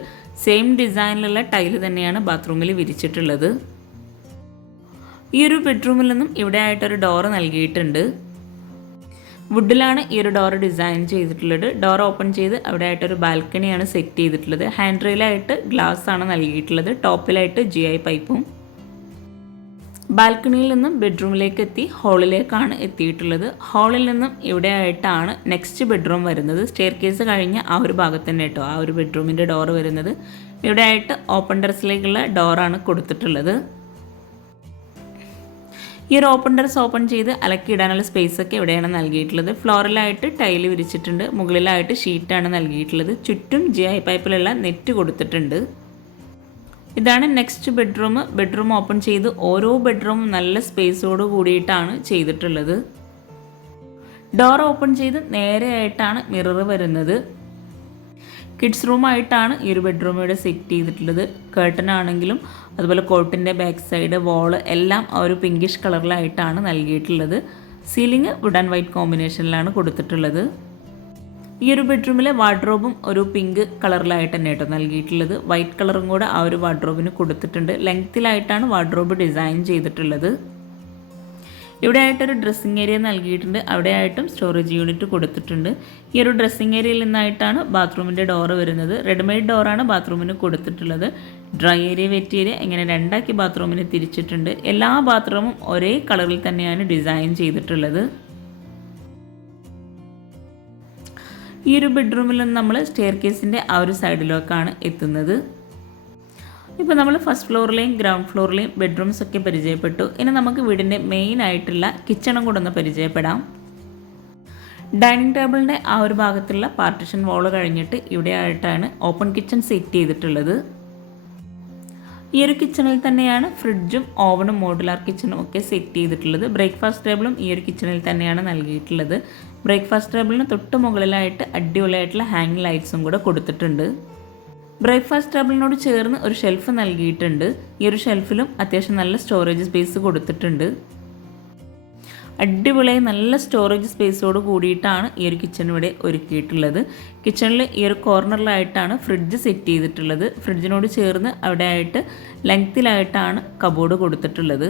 സെയിം ഡിസൈനിലുള്ള ടൈൽ തന്നെയാണ് ബാത്റൂമിൽ വിരിച്ചിട്ടുള്ളത്. ഈ ഒരു ബെഡ്റൂമിൽ നിന്നും ഇവിടെ ആയിട്ടൊരു ഡോറ് നൽകിയിട്ടുണ്ട്. വുഡിലാണ് ഈ ഒരു ഡോർ ഡിസൈൻ ചെയ്തിട്ടുള്ളത്. ഡോർ ഓപ്പൺ ചെയ്ത് അവിടെ ആയിട്ടൊരു ബാൽക്കണിയാണ് സെറ്റ് ചെയ്തിട്ടുള്ളത്. ഹാൻഡ് റെയിലായിട്ട് ഗ്ലാസ് ആണ് നൽകിയിട്ടുള്ളത്. ടോപ്പിലായിട്ട് ജി ഐ പൈപ്പും. ബാൽക്കണിയിൽ നിന്നും ബെഡ്റൂമിലേക്ക് എത്തി ഹാളിലേക്കാണ് എത്തിയിട്ടുള്ളത്. ഹാളിൽ നിന്നും ഇവിടെ ആയിട്ടാണ് നെക്സ്റ്റ് ബെഡ്റൂം വരുന്നത്. സ്റ്റെയർ കേസ് കഴിഞ്ഞ ആ ഒരു ഭാഗത്ത് തന്നെ കേട്ടോ ആ ഒരു ബെഡ്റൂമിന്റെ ഡോർ വരുന്നത്. ഇവിടെ ആയിട്ട് ഓപ്പൺ ടെറസിലേക്കുള്ള ഡോറാണ് കൊടുത്തിട്ടുള്ളത്. ഈ ഒരു ഓപ്പൺ ഡ്രസ് ഓപ്പൺ ചെയ്ത് അലക്കിയിടാനുള്ള സ്പേസ് ഒക്കെ ഇവിടെയാണ് നൽകിയിട്ടുള്ളത്. ഫ്ലോറിലായിട്ട് ടൈൽ വിരിച്ചിട്ടുണ്ട്. മുകളിലായിട്ട് ഷീറ്റാണ് നൽകിയിട്ടുള്ളത്. ചുറ്റും ജി ഐ പൈപ്പിലുള്ള നെറ്റ് കൊടുത്തിട്ടുണ്ട്. ഇതാണ് നെക്സ്റ്റ് ബെഡ്റൂം ബെഡ്റൂം ഓപ്പൺ ചെയ്ത് ഓരോ ബെഡ്റൂമും നല്ല സ്പേസോട് കൂടിയിട്ടാണ് ചെയ്തിട്ടുള്ളത്. ഡോർ ഓപ്പൺ ചെയ്ത് നേരെയായിട്ടാണ് മിറർ വരുന്നത്. കിഡ്സ് റൂമായിട്ടാണ് ഈ ഒരു ബെഡ്റൂം ഇവിടെ സെറ്റ് ചെയ്തിട്ടുള്ളത്. കേട്ടൺ ആണെങ്കിലും അതുപോലെ കോട്ടിന്റെ ബാക്ക് സൈഡ് വാൾ എല്ലാം ആ ഒരു പിങ്കിഷ് കളറിലായിട്ടാണ് നൽകിയിട്ടുള്ളത്. സീലിംഗ് വുഡ് ആൻഡ് വൈറ്റ് കോമ്പിനേഷനിലാണ് കൊടുത്തിട്ടുള്ളത്. ഈ ഒരു ബെഡ്റൂമിലെ വാർഡ്രോബും ഒരു പിങ്ക് കളറിലായിട്ട് തന്നെ കേട്ടോ നൽകിയിട്ടുള്ളത് വൈറ്റ് കളറും കൂടെ ആ ഒരു വാർഡ്രോബിന് കൊടുത്തിട്ടുണ്ട്. ലെങ്ത്തിലായിട്ടാണ് വാർഡ്രോബ് ഡിസൈൻ ചെയ്തിട്ടുള്ളത്. ഇവിടെ ആയിട്ടൊരു ഡ്രസ്സിങ് ഏരിയ നൽകിയിട്ടുണ്ട്. അവിടെ ആയിട്ടും സ്റ്റോറേജ് യൂണിറ്റ് കൊടുത്തിട്ടുണ്ട്. ഈ ഒരു ഡ്രസ്സിങ് ഏരിയയിൽ നിന്നായിട്ടാണ് ബാത്റൂമിന്റെ ഡോറ് വരുന്നത്. റെഡിമെയ്ഡ് ഡോറാണ് ബാത്റൂമിന് കൊടുത്തിട്ടുള്ളത്. ഡ്രൈ ഏരിയ വെറ്റ് ഏരിയ ഇങ്ങനെ രണ്ടാക്കി ബാത്റൂമിന് തിരിച്ചിട്ടുണ്ട്. എല്ലാ ബാത്റൂമും ഒരേ കളറിൽ തന്നെയാണ് ഡിസൈൻ ചെയ്തിട്ടുള്ളത്. ഈ ഒരു ബെഡ്റൂമിൽ നിന്ന് നമ്മൾ സ്റ്റെയർ കേസിന്റെ ആ ഒരു സൈഡിലേക്കാണ് എത്തുന്നത്. ഇപ്പോൾ നമ്മൾ ഫസ്റ്റ് ഫ്ലോറിലെയും ഗ്രൗണ്ട് ഫ്ലോറിലെയും ബെഡ്റൂംസ് ഒക്കെ പരിചയപ്പെട്ടു. ഇനി നമുക്ക് വീടിന്റെ മെയിൻ ആയിട്ടുള്ള കിച്ചണും കൂടെ ഒന്ന് പരിചയപ്പെടാം. ഡൈനിങ് ടേബിളിന്റെ ആ ഒരു ഭാഗത്തുള്ള പാർട്ടിഷൻ വാൾ കഴിഞ്ഞിട്ട് ഇവിടെ ആയിട്ടാണ് ഓപ്പൺ കിച്ചൺ സെറ്റ് ചെയ്തിട്ടുള്ളത്. ഈ ഒരു കിച്ചണിൽ തന്നെയാണ് ഫ്രിഡ്ജും ഓവനും മോഡുലാർ കിച്ചണും ഒക്കെ സെറ്റ് ചെയ്തിട്ടുള്ളത്. ബ്രേക്ക്ഫാസ്റ്റ് ടേബിളും ഈ ഒരു കിച്ചണിൽ തന്നെയാണ് നൽകിയിട്ടുള്ളത്. ബ്രേക്ക്ഫാസ്റ്റ് ടേബിളിന് തൊട്ട് മുകളിലായിട്ട് അടിപൊളിയായിട്ടുള്ള ഹാങ് ലൈറ്റ്സും കൂടെ കൊടുത്തിട്ടുണ്ട്. ബ്രേക്ക്ഫാസ്റ്റ് ടേബിളിനോട് ചേർന്ന് ഒരു ഷെൽഫ് നൽകിയിട്ടുണ്ട്. ഈ ഒരു ഷെൽഫിലും അത്യാവശ്യം നല്ല സ്റ്റോറേജ് സ്പേസ് കൊടുത്തിട്ടുണ്ട്. അടിപൊളിയായി നല്ല സ്റ്റോറേജ് സ്പേസോട് കൂടിയിട്ടാണ് ഈ ഒരു കിച്ചൺ ഇവിടെ ഒരുക്കിയിട്ടുള്ളത്. കിച്ചണിൽ ഈ ഒരു കോർണറിലായിട്ടാണ് ഫ്രിഡ്ജ് സെറ്റ് ചെയ്തിട്ടുള്ളത്. ഫ്രിഡ്ജിനോട് ചേർന്ന് അവിടെ ആയിട്ട് ലെങ്ത്തിലായിട്ടാണ് കബോർഡ് കൊടുത്തിട്ടുള്ളത്.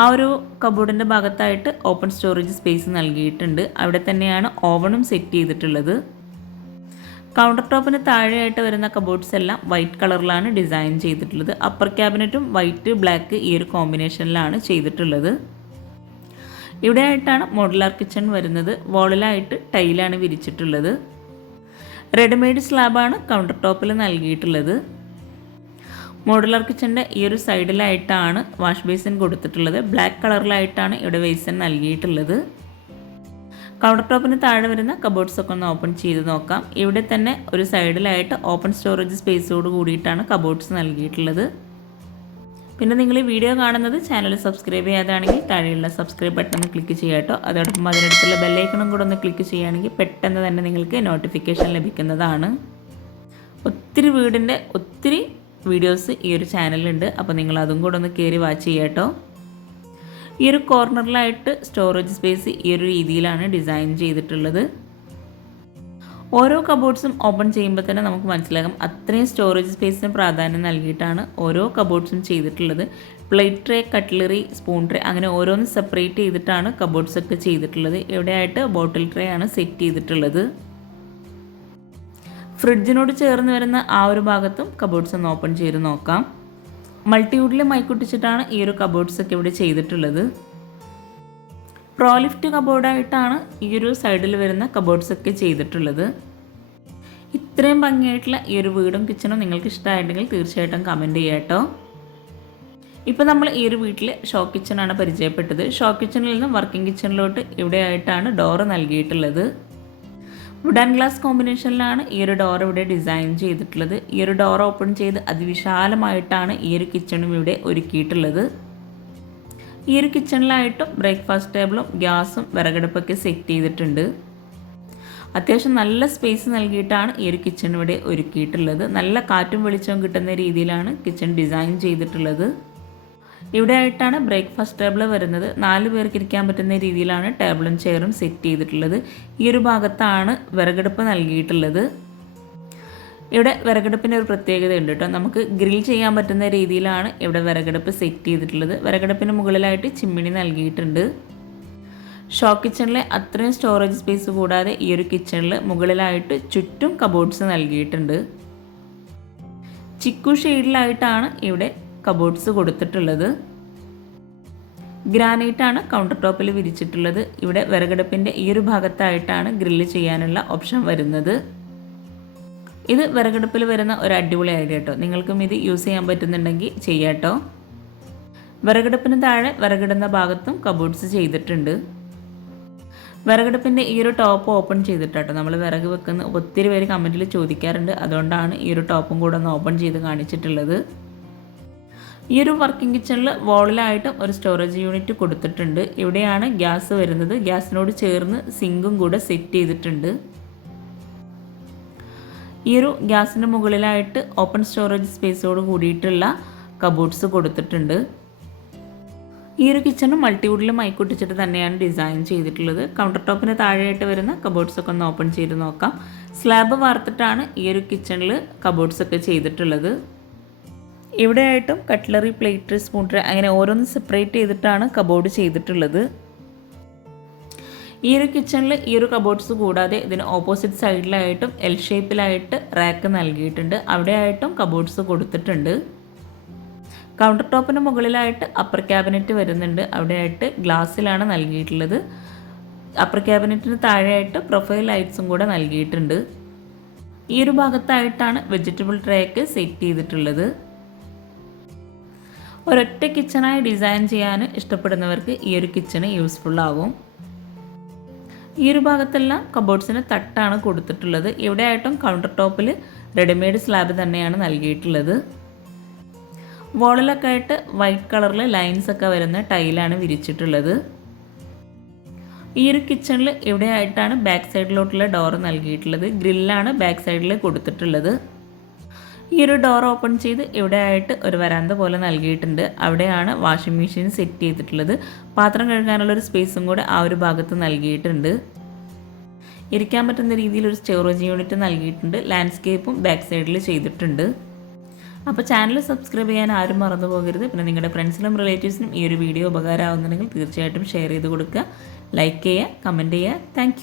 ആ ഒരു കബോർഡിന്റെ ഭാഗത്തായിട്ട് ഓപ്പൺ സ്റ്റോറേജ് സ്പേസ് നൽകിയിട്ടുണ്ട്. അവിടെ തന്നെയാണ് ഓവണും സെറ്റ് ചെയ്തിട്ടുള്ളത്. കൗണ്ടർ ടോപ്പിന് താഴെയായിട്ട് വരുന്ന കബോർഡ്സ് എല്ലാം വൈറ്റ് കളറിലാണ് ഡിസൈൻ ചെയ്തിട്ടുള്ളത്. അപ്പർ ക്യാബിനറ്റും വൈറ്റ് ബ്ലാക്ക് ഈ ഒരു കോമ്പിനേഷനിലാണ് ചെയ്തിട്ടുള്ളത്. ഇവിടെ ആയിട്ടാണ് മോഡുലാർ കിച്ചൺ വരുന്നത്. വോളിലായിട്ട് ടൈലാണ് വിരിച്ചിട്ടുള്ളത്. റെഡിമെയ്ഡ് സ്ലാബാണ് കൗണ്ടർ ടോപ്പിൽ നൽകിയിട്ടുള്ളത്. മോഡുലാർ കിച്ചന്റെ ഈ ഒരു സൈഡിലായിട്ടാണ് വാഷ് ബേസിൻ കൊടുത്തിട്ടുള്ളത്. ബ്ലാക്ക് കളറിലായിട്ടാണ് ഇവിടെ ബേസിൻ നൽകിയിട്ടുള്ളത്. കൗണ്ടർ ടോപ്പിന് താഴെ വരുന്ന കബോർഡ്സൊക്കെ ഒന്ന് ഓപ്പൺ ചെയ്ത് നോക്കാം. ഇവിടെ തന്നെ ഒരു സൈഡിലായിട്ട് ഓപ്പൺ സ്റ്റോറേജ് സ്പേസോട് കൂടിയിട്ടാണ് കബോർഡ്സ് നൽകിയിട്ടുള്ളത്. പിന്നെ നിങ്ങൾ ഈ വീഡിയോ കാണുന്നത് ചാനൽ സബ്സ്ക്രൈബ് ചെയ്യാതാണെങ്കിൽ താഴെയുള്ള സബ്സ്ക്രൈബ് ബട്ടൺ ക്ലിക്ക് ചെയ്യാട്ടോ അതോടൊപ്പം അതിനടുത്തുള്ള ബെല്ലൈക്കണും കൂടെ ഒന്ന് ക്ലിക്ക് ചെയ്യുകയാണെങ്കിൽ പെട്ടെന്ന് തന്നെ നിങ്ങൾക്ക് നോട്ടിഫിക്കേഷൻ ലഭിക്കുന്നതാണ്. ഒത്തിരി വീടിന്റെ ഒത്തിരി വീഡിയോസ് ഈ ഒരു ചാനലുണ്ട് അപ്പോൾ നിങ്ങൾ അതും കൂടെ ഒന്ന് കയറി വാച്ച് ചെയ്യാട്ടോ ഈ ഒരു കോർണറിലായിട്ട് സ്റ്റോറേജ് സ്പേസ് ഈ ഒരു രീതിയിലാണ് ഡിസൈൻ ചെയ്തിട്ടുള്ളത്. ഓരോ കബോർഡ്സും ഓപ്പൺ ചെയ്യുമ്പോൾ തന്നെ നമുക്ക് മനസ്സിലാകും അത്രയും സ്റ്റോറേജ് സ്പേസിന് പ്രാധാന്യം നൽകിയിട്ടാണ് ഓരോ കബോർഡ്സും ചെയ്തിട്ടുള്ളത്. Plate tray cutlery spoon tray അങ്ങനെ ഓരോന്ന് സെപ്പറേറ്റ് ചെയ്തിട്ടാണ് കബോർഡ്സ് ഒക്കെ ചെയ്തിട്ടുള്ളത്. ഇവിടെയായിട്ട് ബോട്ടിൽ ട്രേ ആണ് സെറ്റ് ചെയ്തിട്ടുള്ളത്. ഫ്രിഡ്ജിനോട് ചേർന്ന് വരുന്ന ആ ഒരു ഭാഗത്തും കബോർഡ്സ് ഒന്ന് ഓപ്പൺ ചെയ്ത് നോക്കാം. മൾട്ടിവുഡിൽ മൈക്കുട്ടിച്ചിട്ടാണ് ഈ ഒരു കബോർഡ്സ് ഒക്കെ ഇവിടെ ചെയ്തിട്ടുള്ളത്. പ്രോലിഫ്റ്റ് കബോർഡായിട്ടാണ് ഈ ഒരു സൈഡിൽ വരുന്ന കബോർഡ്സ് ഒക്കെ ചെയ്തിട്ടുള്ളത്. ഇത്രയും ഭംഗിയായിട്ടുള്ള ഈ ഒരു വീടും കിച്ചണും നിങ്ങൾക്ക് ഇഷ്ടമായിട്ടുണ്ടെങ്കിൽ തീർച്ചയായിട്ടും കമന്റ് ചെയ്യാട്ടോ ഇപ്പോൾ നമ്മൾ ഈ ഒരു വീട്ടിൽ ഷോ കിച്ചണാണ് പരിചയപ്പെട്ടത്. ഷോ കിച്ചണിൽ നിന്ന് വർക്കിംഗ് കിച്ചണിലോട്ട് ഇവിടെയായിട്ടാണ് ഡോറ് നൽകിയിട്ടുള്ളത്. വുഡ് ആൻഡ് ഗ്ലാസ് കോമ്പിനേഷനിലാണ് ഈ ഒരു ഡോർ ഇവിടെ ഡിസൈൻ ചെയ്തിട്ടുള്ളത്. ഈ ഒരു ഡോർ ഓപ്പൺ ചെയ്ത് അതിവിശാലമായിട്ടാണ് ഈ ഒരു കിച്ചണും ഇവിടെ ഒരുക്കിയിട്ടുള്ളത്. ഈ ഒരു കിച്ചണിലായിട്ടും ബ്രേക്ക്ഫാസ്റ്റ് ടേബിളും ഗ്യാസും വിറകടുപ്പൊക്കെ സെറ്റ് ചെയ്തിട്ടുണ്ട്. അത്യാവശ്യം നല്ല സ്പേസ് നൽകിയിട്ടാണ് ഈ ഒരു കിച്ചൺ ഇവിടെ ഒരുക്കിയിട്ടുള്ളത്. നല്ല കാറ്റും വെളിച്ചവും കിട്ടുന്ന രീതിയിലാണ് കിച്ചൺ ഡിസൈൻ ചെയ്തിട്ടുള്ളത്. ഇവിടെ ആയിട്ടാണ് ബ്രേക്ക്ഫാസ്റ്റ് ടേബിൾ വരുന്നത്. നാല് പേർക്ക് ഇരിക്കാൻ പറ്റുന്ന രീതിയിലാണ് ടേബിളും ചെയറും സെറ്റ് ചെയ്തിട്ടുള്ളത്. ഈ ഒരു ഭാഗത്താണ് വിറകടുപ്പ് നൽകിയിട്ടുള്ളത്. ഇവിടെ വിറകടുപ്പിന്റെ ഒരു പ്രത്യേകത ഉണ്ട് കേട്ടോ. നമുക്ക് ഗ്രിൽ ചെയ്യാൻ പറ്റുന്ന രീതിയിലാണ് ഇവിടെ വിറകടുപ്പ് സെറ്റ് ചെയ്തിട്ടുള്ളത്. വിറകടുപ്പിന് മുകളിലായിട്ട് ചിമ്മിണി നൽകിയിട്ടുണ്ട്. ഷോ കിച്ചണിലെ അത്രയും സ്റ്റോറേജ് സ്പേസ് കൂടാതെ ഈ ഒരു കിച്ചണിൽ മുകളിലായിട്ട് ചുറ്റും കബോർഡ്സ് നൽകിയിട്ടുണ്ട്. ചിക്കു ഷെയ്ഡിലായിട്ടാണ് ഇവിടെ കബോർഡ്സ് കൊടുത്തിട്ടുള്ളത്. ഗ്രാനൈറ്റാണ് കൗണ്ടർ ടോപ്പിൽ വിരിച്ചിട്ടുള്ളത്. ഇവിടെ വിറകടുപ്പിന്റെ ഈ ഒരു ഭാഗത്തായിട്ടാണ് ഗ്രില്ല് ചെയ്യാനുള്ള ഓപ്ഷൻ വരുന്നത്. ഇത് വിറകടുപ്പിൽ വരുന്ന ഒരു അടിപൊളി ഐഡിയ കേട്ടോ നിങ്ങൾക്കും ഇത് യൂസ് ചെയ്യാൻ പറ്റുന്നുണ്ടെങ്കിൽ ചെയ്യാട്ടോ വിറകടുപ്പിന് താഴെ വിറകിടുന്ന ഭാഗത്തും കബോർഡ്സ് ചെയ്തിട്ടുണ്ട്. വിറകടുപ്പിന്റെ ഈ ഒരു ടോപ്പ് ഓപ്പൺ ചെയ്തിട്ടാട്ടോ നമ്മൾ വിറക് വെക്കുന്ന ഒത്തിരി പേര് കമന്റിൽ ചോദിക്കാറുണ്ട്. അതുകൊണ്ടാണ് ഈ ഒരു ടോപ്പും കൂടെ ഒന്ന് ഓപ്പൺ ചെയ്ത് കാണിച്ചിട്ടുള്ളത്. ഈ ഒരു വർക്കിംഗ് കിച്ചണിൽ വോളിലായിട്ടും ഒരു സ്റ്റോറേജ് യൂണിറ്റ് കൊടുത്തിട്ടുണ്ട്. ഇവിടെയാണ് ഗ്യാസ് വരുന്നത്. ഗ്യാസിനോട് ചേർന്ന് സിങ്കും കൂടെ സെറ്റ് ചെയ്തിട്ടുണ്ട്. ഈ ഒരു ഗ്യാസിന്റെ മുകളിലായിട്ട് ഓപ്പൺ സ്റ്റോറേജ് സ്പേസോട് കൂടിയിട്ടുള്ള കബോർഡ്സ് കൊടുത്തിട്ടുണ്ട്. ഈ ഒരു കിച്ചൺ മൾട്ടിവുഡിൽ മൈക്കൊട്ടിച്ചിട്ട് തന്നെയാണ് ഡിസൈൻ ചെയ്തിട്ടുള്ളത്. കൗണ്ടർ ടോപ്പിന് താഴെയായിട്ട് വരുന്ന കബോർഡ്സ് ഒക്കെ ഒന്ന് ഓപ്പൺ ചെയ്ത് നോക്കാം. സ്ലാബ് വാർത്തിട്ടാണ് ഈ ഒരു കിച്ചണിൽ കബോർഡ്സ് ഒക്കെ ചെയ്തിട്ടുള്ളത്. ഇവിടെയായിട്ടും കട്ട്ലറി പ്ലേറ്റ് സ്പൂൺ ട്രേ അങ്ങനെ ഓരോന്ന് സെപ്പറേറ്റ് ചെയ്തിട്ടാണ് കബോർഡ് ചെയ്തിട്ടുള്ളത്. ഈ ഒരു കിച്ചണിൽ ഈ ഒരു കബോർഡ്സ് കൂടാതെ ഇതിന് ഓപ്പോസിറ്റ് സൈഡിലായിട്ടും എൽ ഷേപ്പിലായിട്ട് റാക്ക് നൽകിയിട്ടുണ്ട്. അവിടെയായിട്ടും കബോർഡ്സ് കൊടുത്തിട്ടുണ്ട്. കൗണ്ടർ ടോപ്പിന് മുകളിലായിട്ട് അപ്പർ ക്യാബിനറ്റ് വരുന്നുണ്ട്. അവിടെയായിട്ട് ഗ്ലാസ്സിലാണ് നൽകിയിട്ടുള്ളത്. അപ്പർ ക്യാബിനറ്റിന് താഴെയായിട്ട് പ്രൊഫൈൽ ലൈറ്റ്സും കൂടെ നൽകിയിട്ടുണ്ട്. ഈ ഒരു ഭാഗത്തായിട്ടാണ് വെജിറ്റബിൾ ട്രേക്ക് സെറ്റ് ചെയ്തിട്ടുള്ളത്. ഒരൊറ്റ കിച്ചണായി ഡിസൈൻ ചെയ്യാൻ ഇഷ്ടപ്പെടുന്നവർക്ക് ഈ ഒരു കിച്ചണ് ആകും ഈ ഒരു ഭാഗത്തെല്ലാം കബോർഡ്സിന് തട്ടാണ് കൊടുത്തിട്ടുള്ളത്. ഇവിടെ ആയിട്ടും കൗണ്ടർ ടോപ്പിൽ റെഡിമെയ്ഡ് സ്ലാബ് തന്നെയാണ് നൽകിയിട്ടുള്ളത്. വോളിലൊക്കെ ആയിട്ട് വൈറ്റ് കളറിൽ ലൈൻസ് ഒക്കെ വരുന്ന ടൈലാണ് വിരിച്ചിട്ടുള്ളത്. ഈ ഒരു കിച്ചണിൽ ഇവിടെ ആയിട്ടാണ് ബാക്ക് സൈഡിലോട്ടുള്ള ഡോർ നൽകിയിട്ടുള്ളത്. ഗ്രില്ലാണ് ബാക്ക് സൈഡിൽ കൊടുത്തിട്ടുള്ളത്. ഈ ഒരു ഡോർ ഓപ്പൺ ചെയ്ത് ഇവിടെ ആയിട്ട് ഒരു വരാന്ത പോലെ നൽകിയിട്ടുണ്ട്. അവിടെയാണ് വാഷിംഗ് മെഷീൻ സെറ്റ് ചെയ്തിട്ടുള്ളത്. പാത്രം കഴുകാനുള്ള ഒരു സ്പേസും കൂടെ ആ ഒരു ഭാഗത്ത് നൽകിയിട്ടുണ്ട്. ഇരിക്കാൻ പറ്റുന്ന രീതിയിൽ ഒരു സ്റ്റോറേജ് യൂണിറ്റ് നൽകിയിട്ടുണ്ട്. ലാൻഡ്സ്കേപ്പും ബാക്ക് സൈഡിൽ ചെയ്തിട്ടുണ്ട്. അപ്പോൾ ചാനൽ സബ്സ്ക്രൈബ് ചെയ്യാൻ ആരും മറന്നു പോകരുത്. പിന്നെ നിങ്ങളുടെ ഫ്രണ്ട്സിനും റിലേറ്റീവ്സിനും ഈ ഒരു വീഡിയോ ഉപകാരമാകുന്നുണ്ടെങ്കിൽ തീർച്ചയായിട്ടും ഷെയർ ചെയ്ത് കൊടുക്കുക. ലൈക്ക് ചെയ്യുക കമന്റ് ചെയ്യുക. താങ്ക്